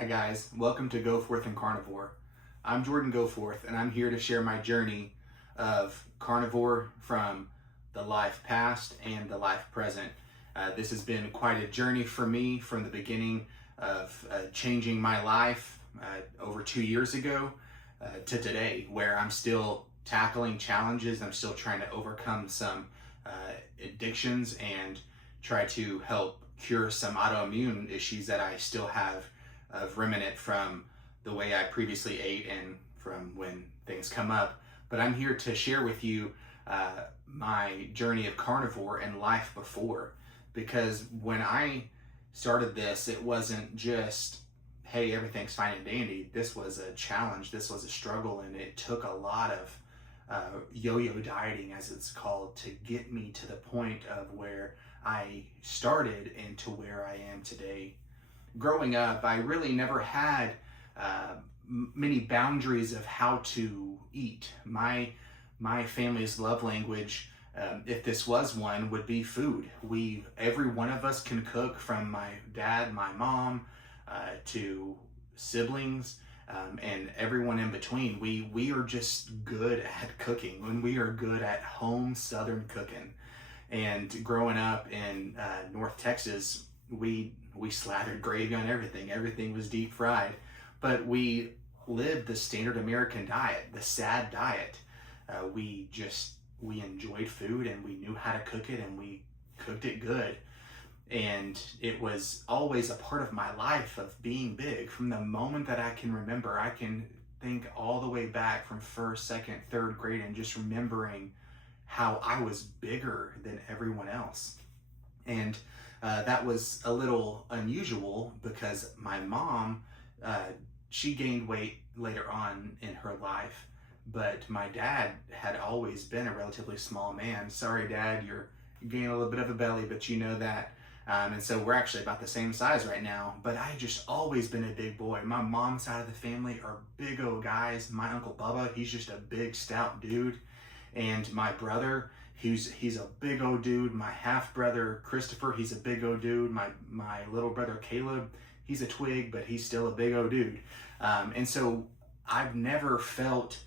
Hi guys, welcome to Goforth&Carnivore. I'm Jordan Goforth and I'm here to share my journey of carnivore from the life past and the life present. This has been quite a journey for me from the beginning of changing my life over 2 years ago to today, where I'm still tackling challenges. I'm still trying to overcome some addictions and try to help cure some autoimmune issues that I still have of remnant from the way I previously ate and from when things come up. But I'm here to share with you my journey of carnivore and life before, because when I started this, it wasn't just, hey, everything's fine and dandy. This was a challenge, this was a struggle, and it took a lot of yo-yo dieting, as it's called, to get me to the point of where I started and to where I am today. Growing up, I really never had many boundaries of how to eat. My family's love language, if this was one, would be food. Every one of us can cook, from my dad, my mom, to siblings, and everyone in between. We are just good at cooking, and we are good at home Southern cooking. And growing up in North Texas, we slathered gravy on everything. Everything was deep fried, but we lived the standard American diet, the sad diet. We enjoyed food, and we knew how to cook it, and we cooked it good. And it was always a part of my life of being big. From the moment that I can remember, I can think all the way back from first, second, third grade, and just remembering how I was bigger than everyone else. And that was a little unusual because my mom, she gained weight later on in her life, but my dad had always been a relatively small man. Sorry, Dad, you're gaining a little bit of a belly, but you know that. And so we're actually about the same size right now, but I just always been a big boy. My mom's side of the family are big old guys. My Uncle Bubba, he's just a big stout dude. And my brother, he's a big old dude. My half brother Christopher, he's a big old dude. My little brother Caleb, he's a twig, but he's still a big old dude. And so I've never felt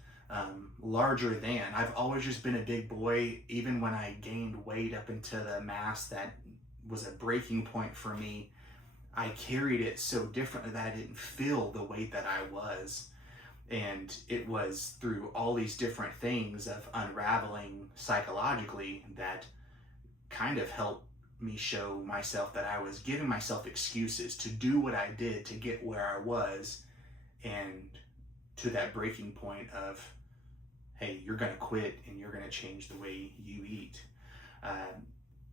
larger than. I've always just been a big boy. Even when I gained weight up into the mass that was a breaking point for me, I carried it so differently that I didn't feel the weight that I was. And it was through all these different things of unraveling psychologically that kind of helped me show myself that I was giving myself excuses to do what I did to get where I was, and to that breaking point of, hey, you're going to quit and you're going to change the way you eat.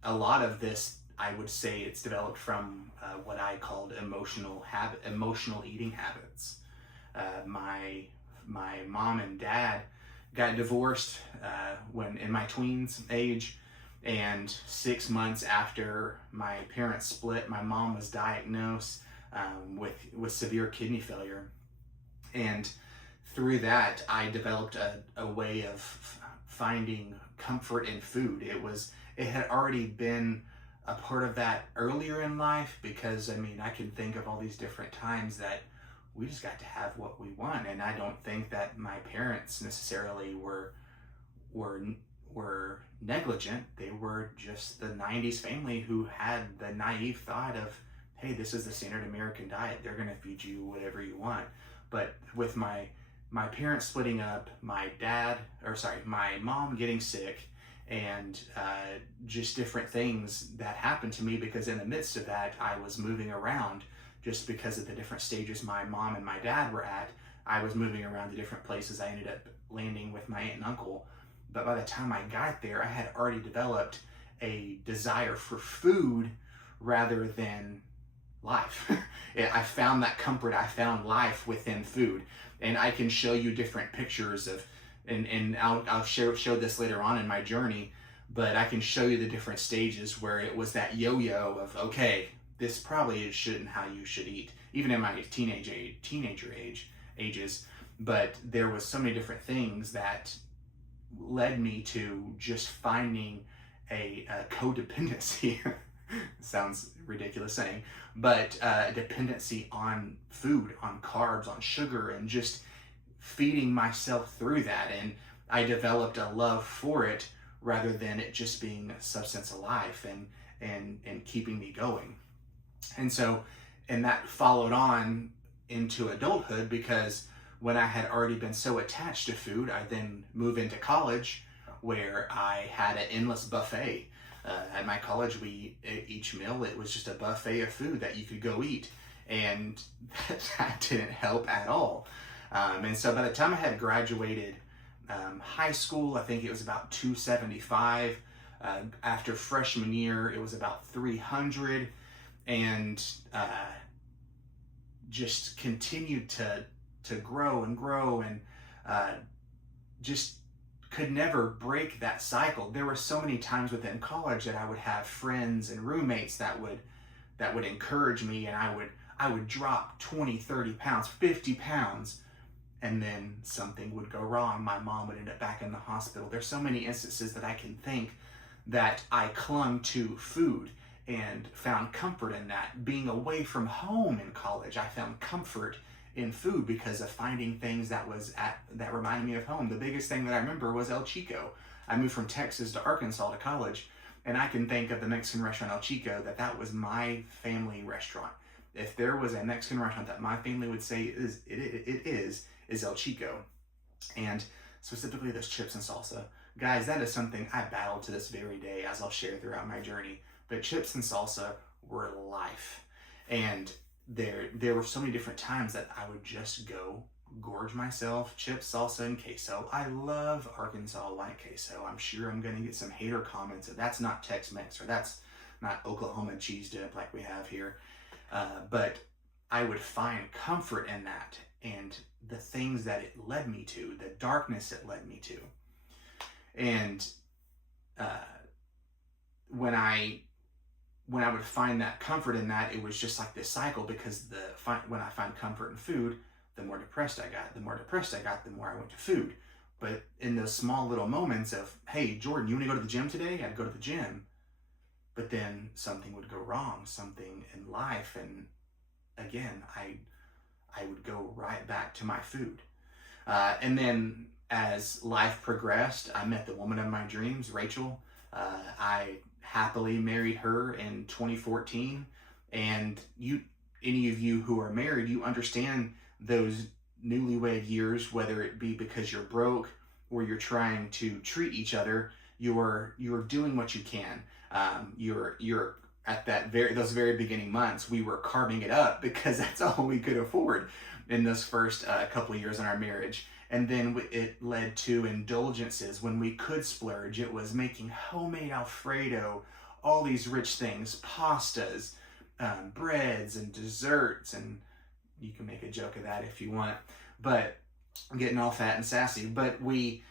A lot of this, I would say, it's developed from what I called emotional eating habits. My mom and dad got divorced when in my tweens age, and 6 months after my parents split, my mom was diagnosed with severe kidney failure. And through that, I developed a way of finding comfort in food. It had already been a part of that earlier in life, because I can think of all these different times that we just got to have what we want. And I don't think that my parents necessarily were negligent. They were just the 90s family who had the naive thought of, hey, this is the standard American diet. They're going to feed you whatever you want. But with my parents splitting up, my mom getting sick, and just different things that happened to me, because in the midst of that, I was moving around. Just because of the different stages my mom and my dad were at, I was moving around to different places. I ended up landing with my aunt and uncle. But by the time I got there, I had already developed a desire for food rather than life. I found that comfort. I found life within food. And I can show you different pictures of, and I'll show this later on in my journey, but I can show you the different stages where it was that yo-yo of, okay, this probably shouldn't how you should eat, even in my teenager ages. But there was so many different things that led me to just finding a codependency Sounds ridiculous saying, but dependency on food, on carbs, on sugar, and just feeding myself through that. And I developed a love for it rather than it just being a substance of life and keeping me going. And so, and that followed on into adulthood, because when I had already been so attached to food, I then moved into college where I had an endless buffet. At my college, each meal, it was just a buffet of food that you could go eat. And that didn't help at all. And so by the time I had graduated high school, I think it was about 275. After freshman year, it was about 300. And just continued to grow and grow, and just could never break that cycle. There were so many times within college that I would have friends and roommates that would encourage me, and I would drop 20, 30 pounds, 50 pounds, and then something would go wrong. My mom would end up back in the hospital. There's so many instances that I can think that I clung to food and found comfort in that. Being away from home in college, I found comfort in food because of finding things that reminded me of home. The biggest thing that I remember was El Chico. I moved from Texas to Arkansas to college, and I can think of the Mexican restaurant El Chico, that was my family restaurant. If there was a Mexican restaurant that my family would say it is El Chico. And specifically those chips and salsa. Guys, that is something I battle to this very day, as I'll share throughout my journey. But chips and salsa were life. And there were so many different times that I would just go gorge myself, chips, salsa, and queso. I love Arkansas white queso. I'm sure I'm going to get some hater comments that that's not Tex-Mex, or that's not Oklahoma cheese dip like we have here. But I would find comfort in that, and the things that it led me to, the darkness it led me to. And when I would find that comfort in that, it was just like this cycle, because when I find comfort in food, the more depressed I got. The more depressed I got, the more I went to food. But in those small little moments of, hey, Jordan, you want to go to the gym today? I'd go to the gym. But then something would go wrong, something in life, and again, I would go right back to my food. And then as life progressed, I met the woman of my dreams, Rachel. I happily married her in 2014. And any of you who are married, you understand those newlywed years, whether it be because you're broke or you're trying to treat each other, you're doing what you can. You're at those very beginning months, we were carving it up because that's all we could afford in those first couple of years in our marriage. And then it led to indulgences when we could splurge. It was making homemade Alfredo, all these rich things, pastas, breads and desserts, and you can make a joke of that if you want, but getting all fat and sassy. But we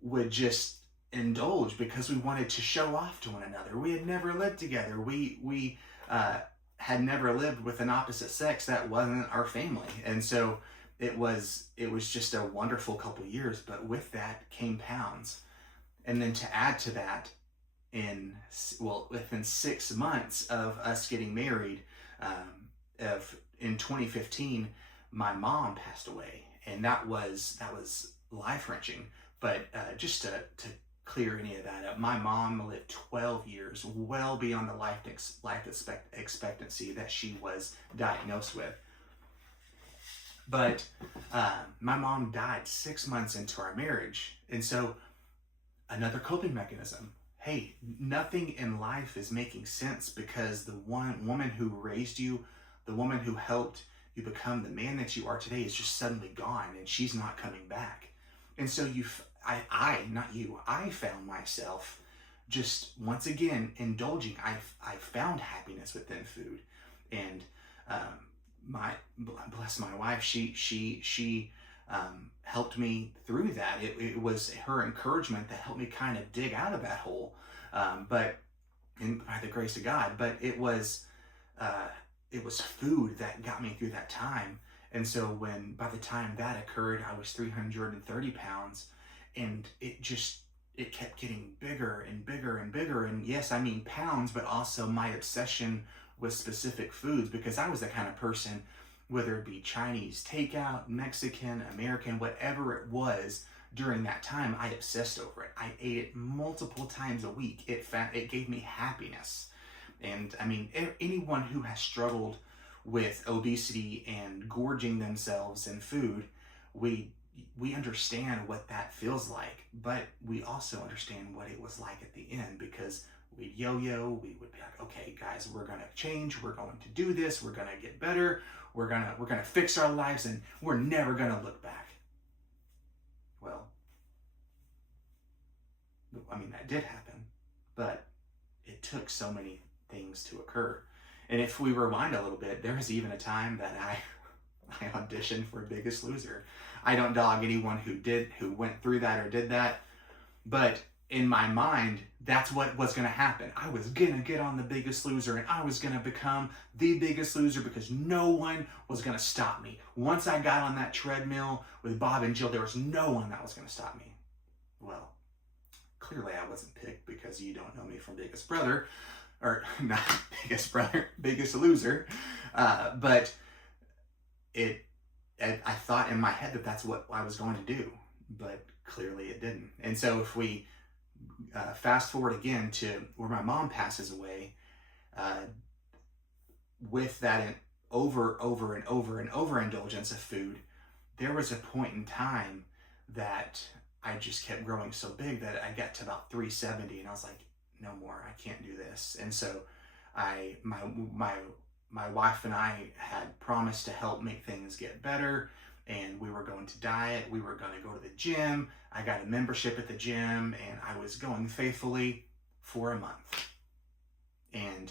would just indulge because we wanted to show off to one another. We had never lived together. We had never lived with an opposite sex. That wasn't our family. And so it was just a wonderful couple years, but with that came pounds. And then to add to that, within 6 months of us getting married, in 2015, my mom passed away, and that was life-wrenching. But just to clear any of that up, my mom lived 12 years, well beyond the life expectancy that she was diagnosed with. But my mom died 6 months into our marriage, and so another coping mechanism. Hey, nothing in life is making sense because the one woman who raised you, the woman who helped you become the man that you are today, is just suddenly gone, and she's not coming back. And so I found myself just once again indulging. I found happiness within food, and bless my wife, she helped me through that. It was her encouragement that helped me kind of dig out of that hole, but by the grace of God. But it was food that got me through that time. And so by the time that occurred, I was 330 pounds, and it just it kept getting bigger and bigger and bigger. And yes, I mean pounds, but also my obsession with specific foods, because I was the kind of person, whether it be Chinese takeout, Mexican, American, whatever it was, during that time, I obsessed over it. I ate it multiple times a week. It gave me happiness. And I mean, anyone who has struggled with obesity and gorging themselves in food, we understand what that feels like, but we also understand what it was like at the end, because we'd yo-yo. We would be like, okay, guys, we're gonna change. We're going to do this. We're gonna get better. We're gonna fix our lives, and we're never gonna look back. Well, I mean, that did happen, but it took so many things to occur. And if we rewind a little bit, there was even a time that I auditioned for Biggest Loser. I don't dog anyone who went through that or did that, but in my mind, that's what was going to happen. I was going to get on the Biggest Loser, and I was going to become the Biggest Loser, because no one was going to stop me. Once I got on that treadmill with Bob and Jill, there was no one that was going to stop me. Well, clearly I wasn't picked, because you don't know me from Biggest Brother, or not Biggest Brother, Biggest Loser. But I thought in my head that that's what I was going to do, but clearly it didn't. And so if we fast forward again to where my mom passes away, with that over and over indulgence of food, there was a point in time that I just kept growing so big that I got to about 370, and I was like, no more, I can't do this. And so my wife and I had promised to help make things get better, and we were going to diet. We were going to go to the gym. I got a membership at the gym, and I was going faithfully for a month. And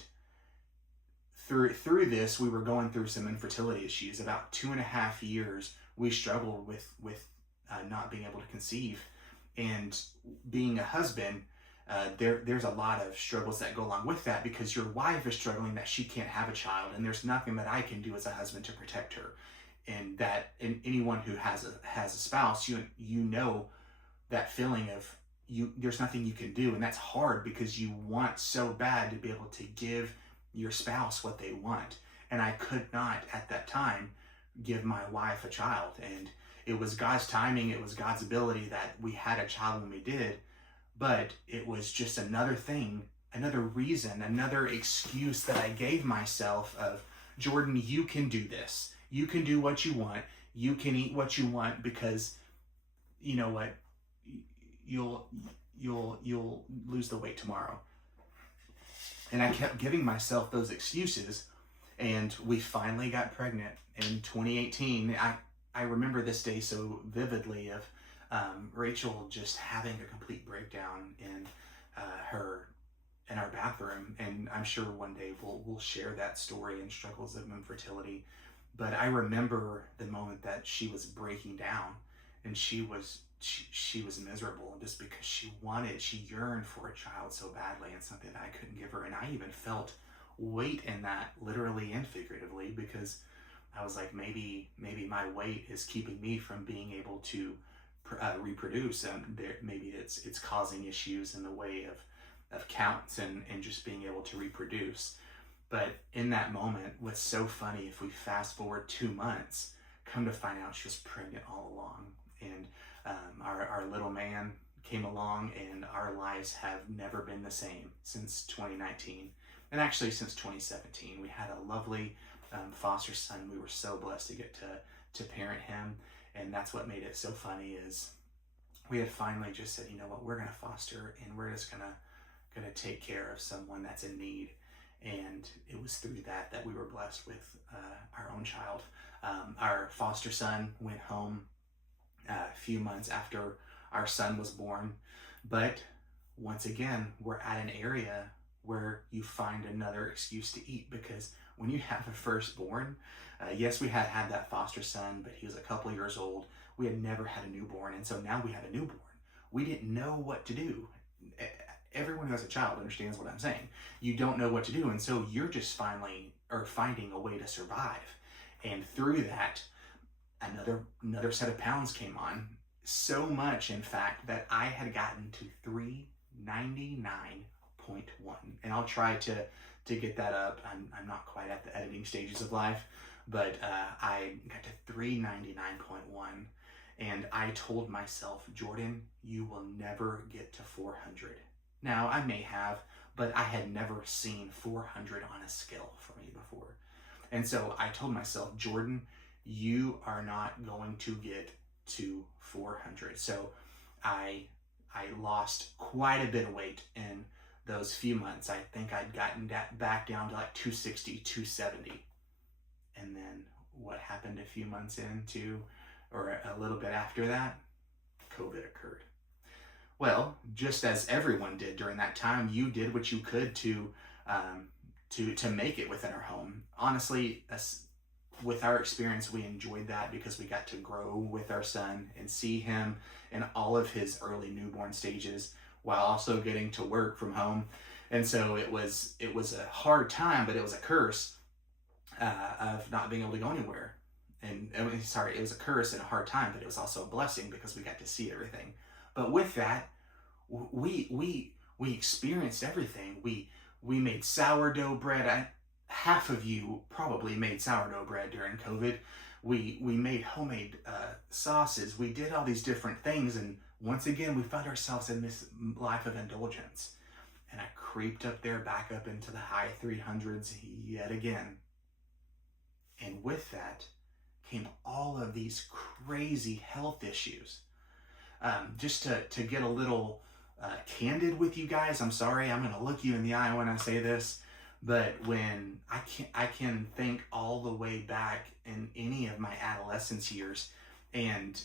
through this, we were going through some infertility issues. About 2.5 years, we struggled with not being able to conceive. And being a husband, there's a lot of struggles that go along with that, because your wife is struggling that she can't have a child, and there's nothing that I can do as a husband to protect her. And anyone who has a spouse, you know that feeling of there's nothing you can do, and that's hard, because you want so bad to be able to give your spouse what they want. And I could not at that time give my wife a child, and it was God's timing, it was God's ability that we had a child when we did. But it was just another thing, another reason, another excuse that I gave myself of, Jordan, you can do this. You can do what you want. You can eat what you want, because you know what? You'll lose the weight tomorrow. And I kept giving myself those excuses, and we finally got pregnant in 2018. I remember this day so vividly of Rachel just having a complete breakdown in our bathroom, and I'm sure one day we'll share that story and struggles of infertility. But I remember the moment that she was breaking down, and she was miserable, just because she yearned for a child so badly, and something that I couldn't give her. And I even felt weight in that, literally and figuratively, because I was like, maybe my weight is keeping me from being able to reproduce, and maybe it's causing issues in the way of counts and just being able to reproduce. But in that moment, what's so funny, if we fast forward 2 months, come to find out she was pregnant all along. And our little man came along, and our lives have never been the same since 2019. And actually since 2017, we had a lovely foster son. We were so blessed to get to parent him. And that's what made it so funny, is we had finally just said, you know what, we're going to foster, and we're just gonna take care of someone that's in need. And it was through that we were blessed with our own child. Our foster son went home a few months after our son was born. But once again, we're at an area where you find another excuse to eat, because when you have a firstborn, yes, we had that foster son, but he was a couple years old. We had never had a newborn, and so now we have a newborn. We didn't know what to do. Everyone who has a child understands what I'm saying. You don't know what to do, and so you're just finding a way to survive. And through that, another set of pounds came on, so much, in fact, that I had gotten to 399.1. And I'll try to get that up. I'm not quite at the editing stages of life, but I got to 399.1. And I told myself, Jordan, you will never get to 400. Now, I may have, but I had never seen 400 on a scale for me before. And so I told myself, Jordan, you are not going to get to 400. So I lost quite a bit of weight in those few months. I think I'd gotten back down to like 260, 270. And then what happened a few months into, or a little bit after that? COVID occurred. Well, just as everyone did during that time, you did what you could to make it within our home. Honestly, with our experience, we enjoyed that because we got to grow with our son and see him in all of his early newborn stages while also getting to work from home. And so it was a hard time, but it was a curse of not being able to go anywhere. And it was a curse and a hard time, but it was also a blessing because we got to see everything. But with that, we experienced everything. We made sourdough bread. Half of you probably made sourdough bread during COVID. We made homemade sauces. We did all these different things, and once again, we found ourselves in this life of indulgence. And I creeped up there, back up into the high 300s yet again. And with that came all of these crazy health issues. Just to get a little candid with you guys, I'm sorry, I'm going to look you in the eye when I say this, but when I can think all the way back in any of my adolescence years, and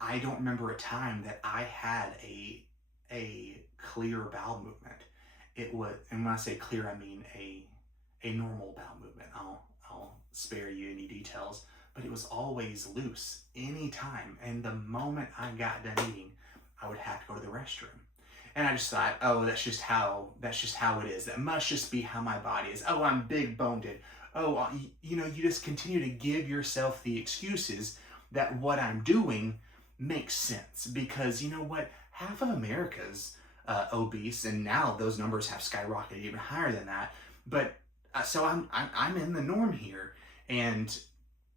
I don't remember a time that I had a clear bowel movement. It was, and when I say clear, I mean a normal bowel movement. I'll spare you any details, but it was always loose anytime. And the moment I got done eating, I would have to go to the restroom. And I just thought, oh, that's just how it is. That must just be how my body is. Oh, I'm big boned. Oh, you just continue to give yourself the excuses that what I'm doing makes sense. Because you know what? Half of America's obese, and now those numbers have skyrocketed even higher than that. But so I'm in the norm here, and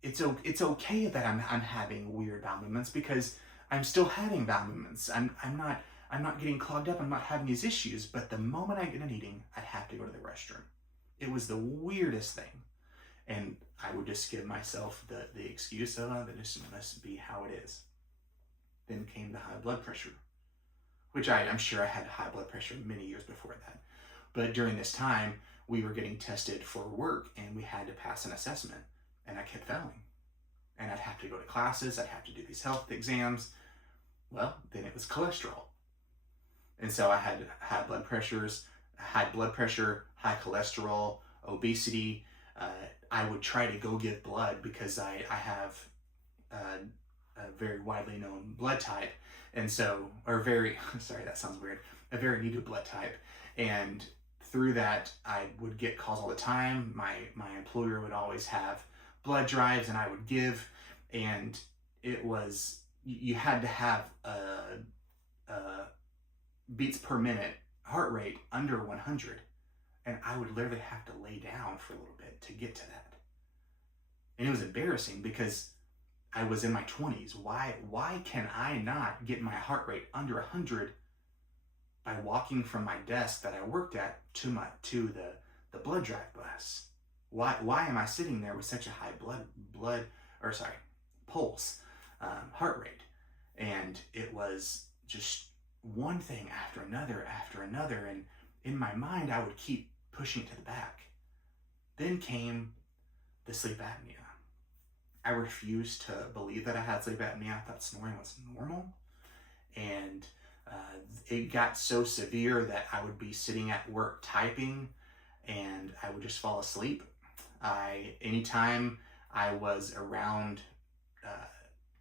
it's okay that I'm having weird bowel movements because I'm still having bowel movements. I'm not getting clogged up. I'm not having these issues. But the moment I get done eating, I'd have to go to the restroom. It was the weirdest thing, and I would just give myself the excuse of that this must be how it is. Then came the high blood pressure, which I'm sure I had high blood pressure many years before that. But during this time, we were getting tested for work, and we had to pass an assessment, and I kept failing. And I'd have to go to classes. I'd have to do these health exams. Well, then it was cholesterol. And so I had high blood pressure, high cholesterol, obesity. I would try to go give blood because I have a very widely known blood type. And so, sorry, that sounds weird, a very needed blood type. And through that, I would get calls all the time. My employer would always have blood drives, and I would give, and it was, you had to have a beats per minute heart rate under 100, and I would literally have to lay down for a little bit to get to that. And it was embarrassing because I was in my 20s. Why can I not get my heart rate under 100 by walking from my desk that I worked at to the blood drive bus? Why am I sitting there with such a high pulse, heart rate? And it was just one thing after another, and in my mind, I would keep pushing it to the back. Then came the sleep apnea. I refused to believe that I had sleep apnea. I thought snoring was normal, and it got so severe that I would be sitting at work typing, and I would just fall asleep. Anytime I was around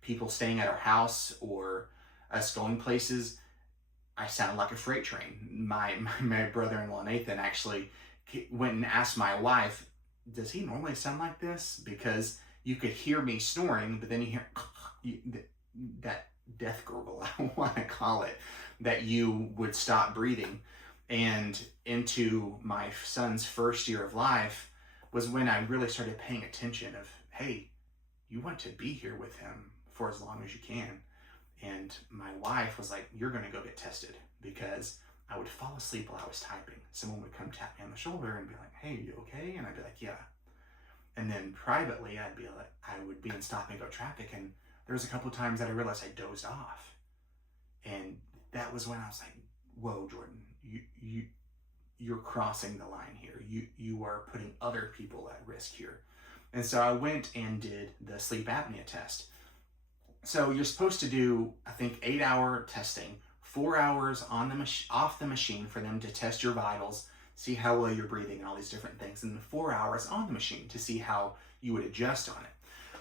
people staying at our house or us going places, I sounded like a freight train. My brother-in-law Nathan actually went and asked my wife, does he normally sound like this? Because you could hear me snoring, but then you hear death gurgle, I want to call it, that you would stop breathing. And into my son's first year of life was when I really started paying attention of, hey, you want to be here with him for as long as you can. And my wife was like, you're going to go get tested, because I would fall asleep while I was typing. Someone would come tap me on the shoulder and be like, hey, you okay? And I'd be like, yeah. And then privately, I would be in stop and go traffic. And there was a couple of times that I realized I dozed off. And that was when I was like, whoa, Jordan, you're crossing the line here. You are putting other people at risk here. And so I went and did the sleep apnea test. So you're supposed to do, I think, 8-hour testing, 4 hours on the off the machine for them to test your vitals, see how well you're breathing and all these different things, and then 4 hours on the machine to see how you would adjust on it.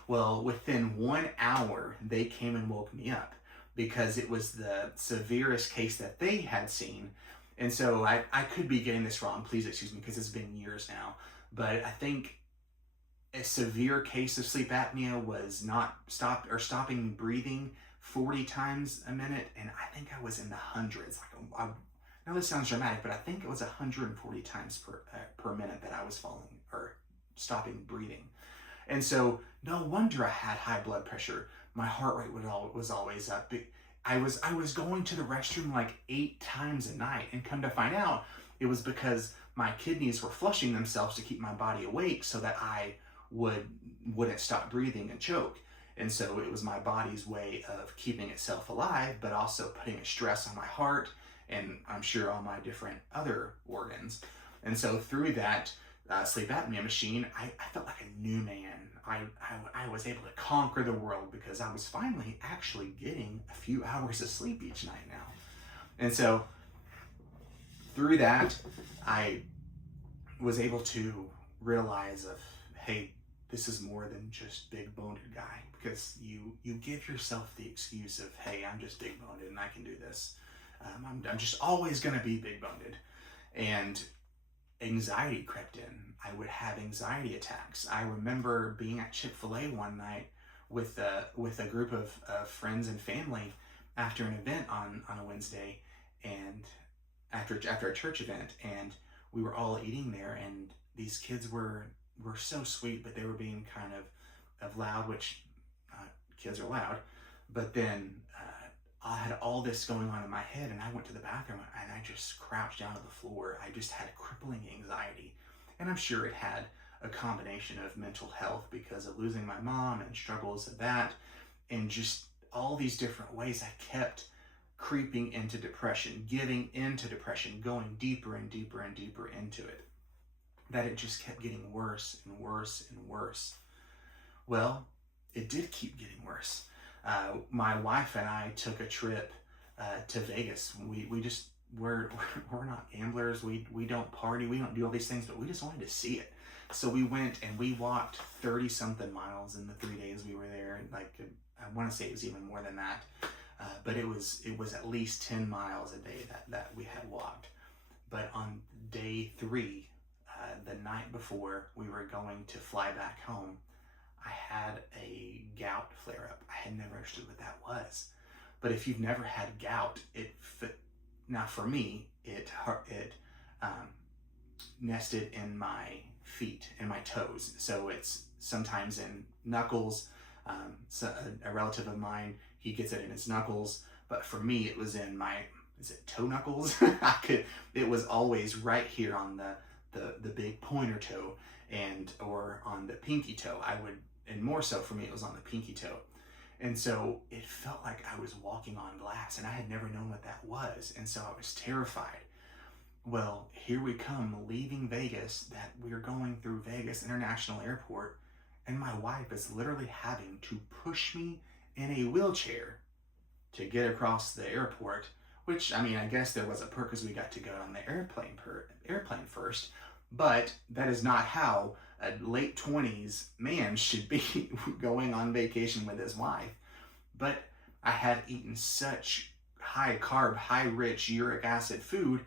Well, within 1 hour, they came and woke me up because it was the severest case that they had seen. And so I could be getting this wrong, please excuse me, because it's been years now, but I think a severe case of sleep apnea was not stopping breathing 40 times a minute, and I think I was in the hundreds. I know this sounds dramatic, but I think it was 140 times per minute that I was stopping breathing. And so no wonder I had high blood pressure. My heart rate was always up. I was going to the restroom like 8 times a night, and come to find out, it was because my kidneys were flushing themselves to keep my body awake so that I wouldn't stop breathing and choke. And so it was my body's way of keeping itself alive, but also putting a stress on my heart, and I'm sure all my different other organs. And so through that sleep apnea machine, I felt like a new man. I was able to conquer the world because I was finally actually getting a few hours of sleep each night now. And so through that, I was able to realize of, hey, this is more than just big boned guy, because you give yourself the excuse of, hey, I'm just big boned and I can do this. I'm just always going to be big boned. And anxiety crept in. I would have anxiety attacks. I remember being at Chick-fil-A one night with a group of friends and family after an event on a Wednesday, and after a church event, and we were all eating there, and these kids were so sweet, but they were being kind of loud, which kids are loud. But then I had all this going on in my head, and I went to the bathroom and I just crouched down to the floor. I just had crippling anxiety. And I'm sure it had a combination of mental health because of losing my mom and struggles of that, and just all these different ways I kept creeping into depression, giving into depression, going deeper and deeper and deeper into it, that it just kept getting worse and worse and worse. Well, it did keep getting worse. My wife and I took a trip to Vegas. We're not gamblers. We don't party. We don't do all these things, but we just wanted to see it. So we went and we walked 30 something miles in the 3 days we were there. Like, I want to say it was even more than that. But it was at least 10 miles a day that we had walked. But on day 3, the night before we were going to fly back home, I had a gout flare-up. I had never understood what that was. But if you've never had gout, now for me, it nested in my feet and my toes. So it's sometimes in knuckles. So a relative of mine, he gets it in his knuckles. But for me, it was in my, toe knuckles? It was always right here on the big pointer toe, or on the pinky toe. And more so for me, it was on the pinky toe. And so it felt like I was walking on glass, and I had never known what that was. And so I was terrified. Well, here we come, leaving Vegas, that we're going through Vegas International Airport, and my wife is literally having to push me in a wheelchair to get across the airport, which, I mean, I guess there was a perk because we got to go on the airplane first, but that is not how a late 20s man should be going on vacation with his wife. But I had eaten such high carb, high rich uric acid food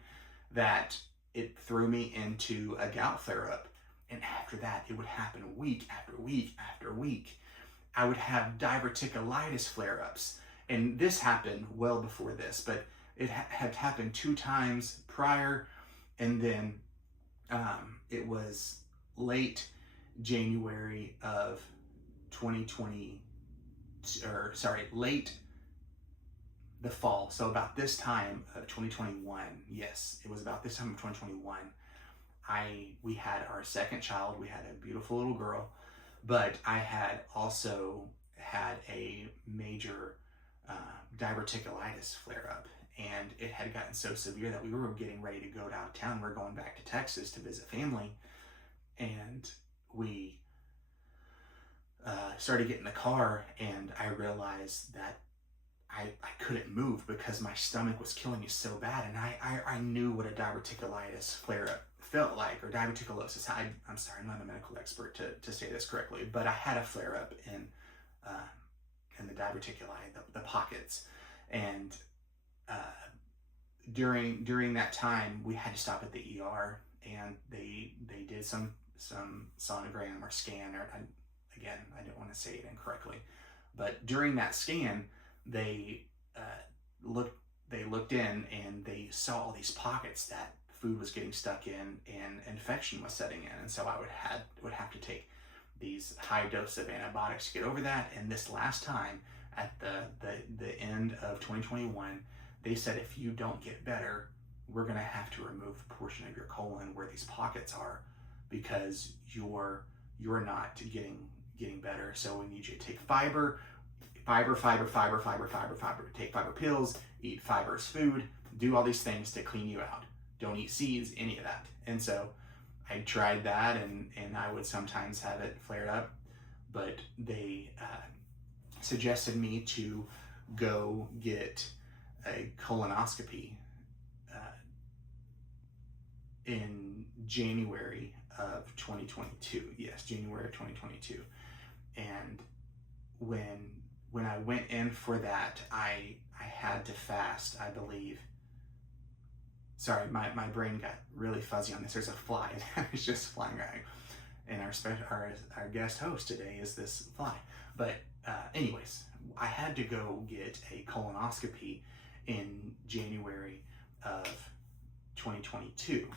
that it threw me into a gout flare up. And after that, it would happen week after week after week. I would have diverticulitis flare ups. And this happened well before this, but it had happened 2 times prior, and then it was late January of 2020, or sorry, late the fall. So about this time of 2021, yes, it was about this time of 2021, we had our second child. We had a beautiful little girl, but I had also had a major diverticulitis flare up, and it had gotten so severe that we were getting ready to go out of town. We're going back to Texas to visit family, and we started getting in the car, and I realized that I couldn't move because my stomach was killing me so bad, and I knew what a diverticulitis flare up felt like, or diverticulosis. I'm sorry, I'm not a medical expert to say this correctly, but I had a flare up in the diverticuli, the pockets, and during that time we had to stop at the ER, and they did some sonogram or scan, or again, I didn't want to say it incorrectly, but during that scan they looked in, and they saw all these pockets that food was getting stuck in and infection was setting in, and so I would have to take these high doses of antibiotics to get over that. And this last time, at the end of 2021, they said, if you don't get better, we're going to have to remove a portion of your colon where these pockets are, because you're not getting better. So we need you to take fiber, take fiber pills, eat fibrous food, do all these things to clean you out. Don't eat seeds, any of that. And so I tried that, and I would sometimes have it flared up, but they suggested me to go get a colonoscopy in January of 2022. Yes, January of 2022. And when I went in for that, I had to fast, I believe. Sorry, my brain got really fuzzy on this. There's a fly that is just flying around. And our guest host today is this fly. But anyways, I had to go get a colonoscopy in January of 2022.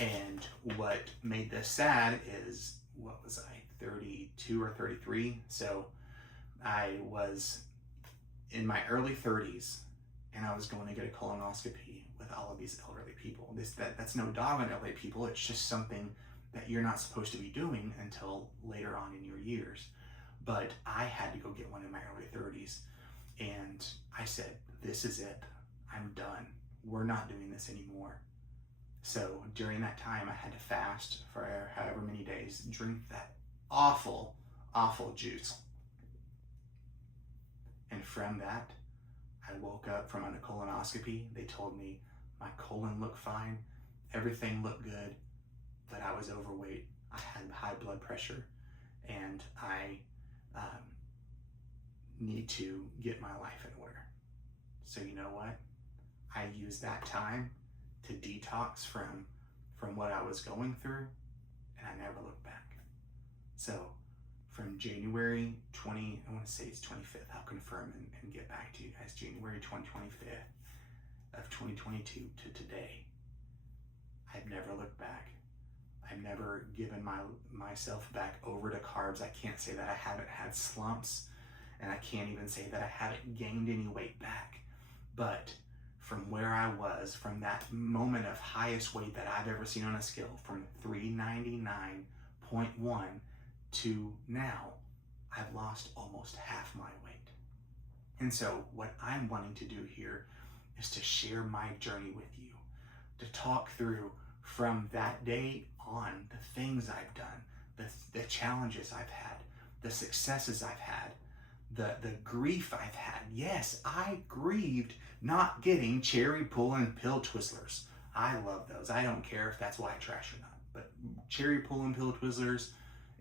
And what made this sad is, what was I, 32 or 33? So I was in my early 30s, and I was going to get a colonoscopy with all of these elderly people. That's no dog on elderly people. It's just something that you're not supposed to be doing until later on in your years. But I had to go get one in my early 30s, and I said, this is it. I'm done. We're not doing this anymore. So during that time, I had to fast for however many days, drink that awful, awful juice. And from that, I woke up from a colonoscopy. They told me my colon looked fine, everything looked good, but I was overweight. I had high blood pressure, and I need to get my life in order. So you know what? I used that time to detox from what I was going through, and I never looked back. So from January 20, I want to say it's 25th, I'll confirm and get back to you guys, January 25th of 2022 to today, I've never looked back. I've never given myself back over to carbs. I can't say that I haven't had slumps, and I can't even say that I haven't gained any weight back. But from where I was, from that moment of highest weight that I've ever seen on a scale, from 399.1 to now, I've lost almost half my weight. And so what I'm wanting to do here is to share my journey with you, to talk through from that day on the things I've done, the challenges I've had, the successes I've had, the grief I've had. Yes, I grieved not getting cherry pull and pill Twizzlers. I love those. I don't care if that's white trash or not, but cherry pull and pill Twizzlers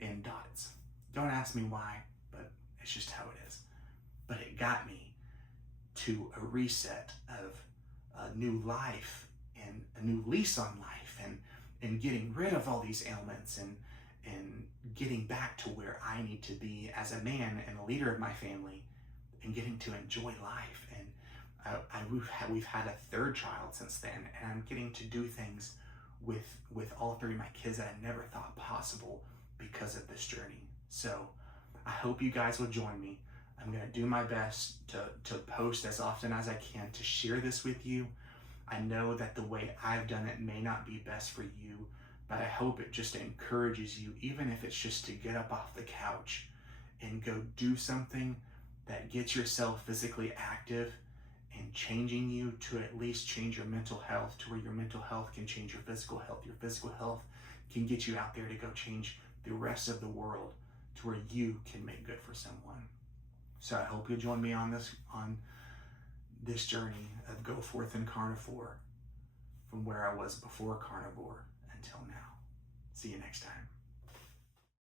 and dots. Don't ask me why, but it's just how it is. But it got me to a reset of a new life and a new lease on life, and getting rid of all these ailments, and getting back to where I need to be as a man and a leader of my family, and getting to enjoy life. And we've had a third child since then, and I'm getting to do things with all three of my kids that I never thought possible because of this journey. So I hope you guys will join me. I'm going to do my best to post as often as I can to share this with you. I know that the way I've done it may not be best for you, but I hope it just encourages you, even if it's just to get up off the couch and go do something that gets yourself physically active and changing you to at least change your mental health, to where your mental health can change your physical health. Your physical health can get you out there to go change the rest of the world, to where you can make good for someone. So I hope you'll join me on this journey of Goforth&Carnivore, from where I was before carnivore until now. See you next time.